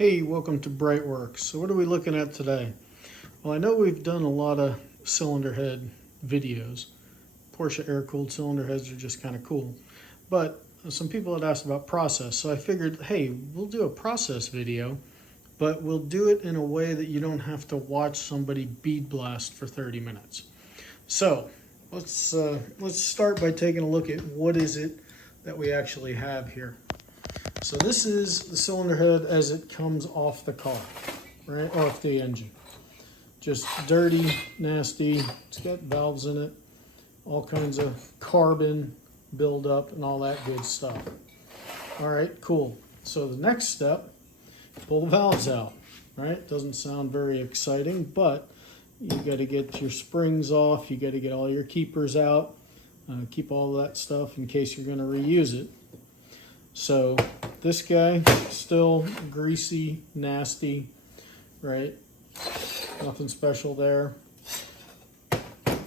Hey, welcome to BreitWerks. So what are we looking at today? Well, I know we've done a lot of cylinder head videos. Porsche air-cooled cylinder heads are just kind of cool. But some people had asked about process, so I figured, hey, we'll do a process video, but we'll do it in a way that you don't have to watch somebody bead blast for 30 minutes. So let's start by taking a look at what is it that we actually have here. So this is the cylinder head as it comes off the car, right? Off the engine. Just dirty, nasty. It's got valves in it, all kinds of carbon buildup and all that good stuff. All right, cool. So the next step, pull the valves out, right? Doesn't sound very exciting, but you got to get your springs off. You got to get all your keepers out. Keep all that stuff in case you're going to reuse it. So this guy, still greasy, nasty, right? Nothing special there.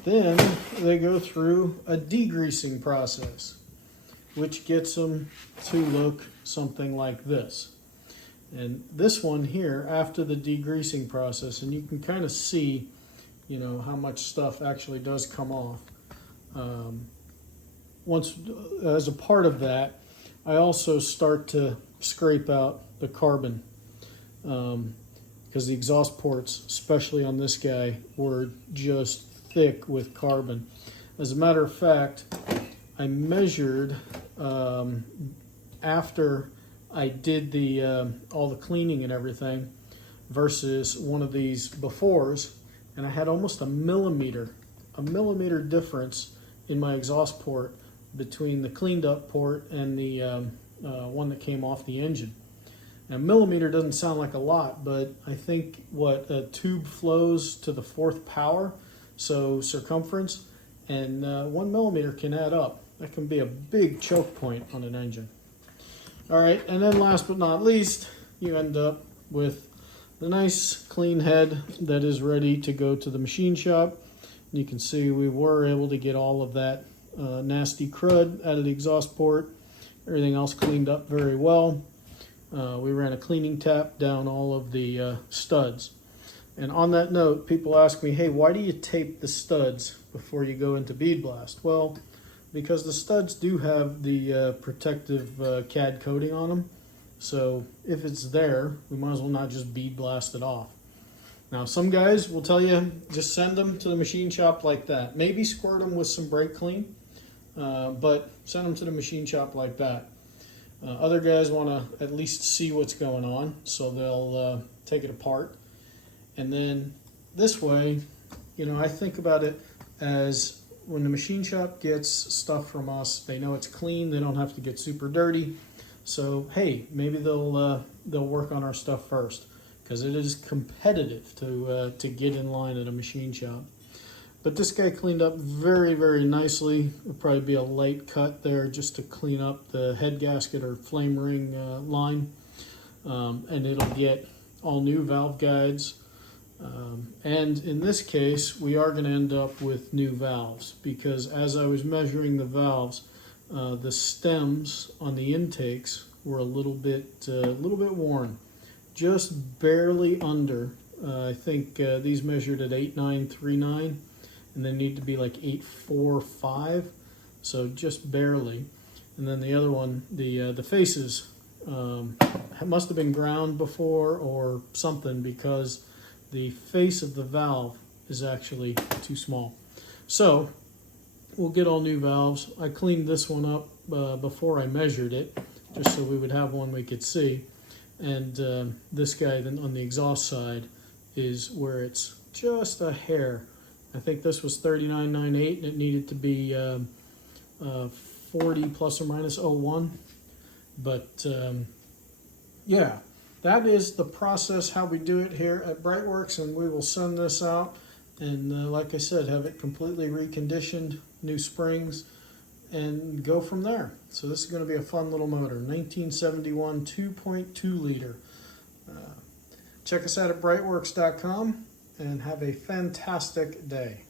Then they go through a degreasing process, which gets them to look something like this. And this one here, after the degreasing process, and you can kind of see, you know, how much stuff actually does come off. Once, as a part of that, I also start to scrape out the carbon because the exhaust ports, especially on this guy, were just thick with carbon. As a matter of fact, I measured after I did the all the cleaning and everything versus one of these befores, and I had almost a millimeter difference in my exhaust port between the cleaned up port and the one that came off the engine. Now, a millimeter doesn't sound like a lot, but I think what a tube flows to the 4th power, so circumference, and 1 millimeter can add up. That can be a big choke point on an engine. All right, and then last but not least, you end up with the nice clean head that is ready to go to the machine shop. And you can see we were able to get all of that nasty crud out of the exhaust port. Everything else cleaned up very well. We ran a cleaning tap down all of the studs. And on that note, people ask me, hey, why do you tape the studs before you go into bead blast? Well, because the studs do have the protective CAD coating on them. So if it's there, we might as well not just bead blast it off. Now, some guys will tell you, just send them to the machine shop like that. Maybe squirt them with some brake clean, but send them to the machine shop like that. Other guys want to at least see what's going on, so they'll take it apart. And then this way, you know, I think about it as when the machine shop gets stuff from us, they know it's clean, they don't have to get super dirty. So, hey, maybe they'll work on our stuff first, because it is competitive to get in line at a machine shop. But this guy cleaned up very, very nicely. It'll probably be a light cut there just to clean up the head gasket or flame ring line. And it'll get all new valve guides. And in this case, we are going to end up with new valves, because as I was measuring the valves, the stems on the intakes were a little bit worn. Just barely under. I think these measured at 8.939, and they need to be like 8.45, so just barely. And then the other one, the faces must have been ground before or something, because the face of the valve is actually too small. So we'll get all new valves. I cleaned this one up before I measured it, just so we would have one we could see. And this guy then on the exhaust side is where it's just a hair. I think this was 39.98 and it needed to be 40 plus or minus 0.1. But yeah, that is the process, how we do it here at BreitWerks, and we will send this out and like I said, have it completely reconditioned, new springs, and go from there. So this is going to be a fun little motor, 1971 2.2 liter. Check us out at BreitWerks.com and have a fantastic day.